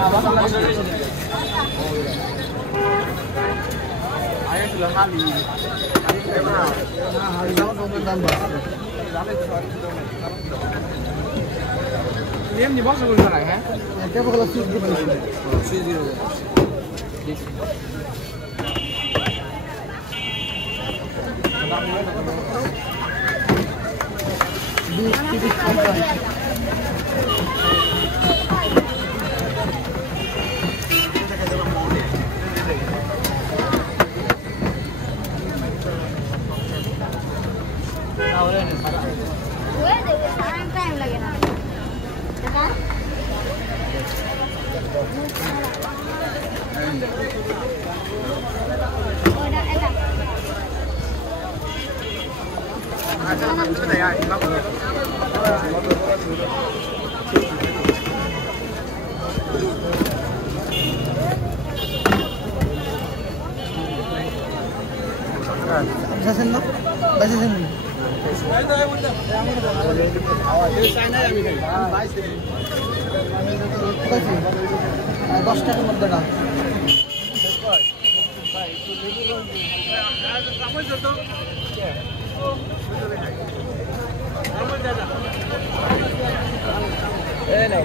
Em gì bóc ra người này hả? Cái bao là suy nghĩ gì rồi? Basahin mo? Basahin mo. Dos টাকার মধ্যে না এই নাও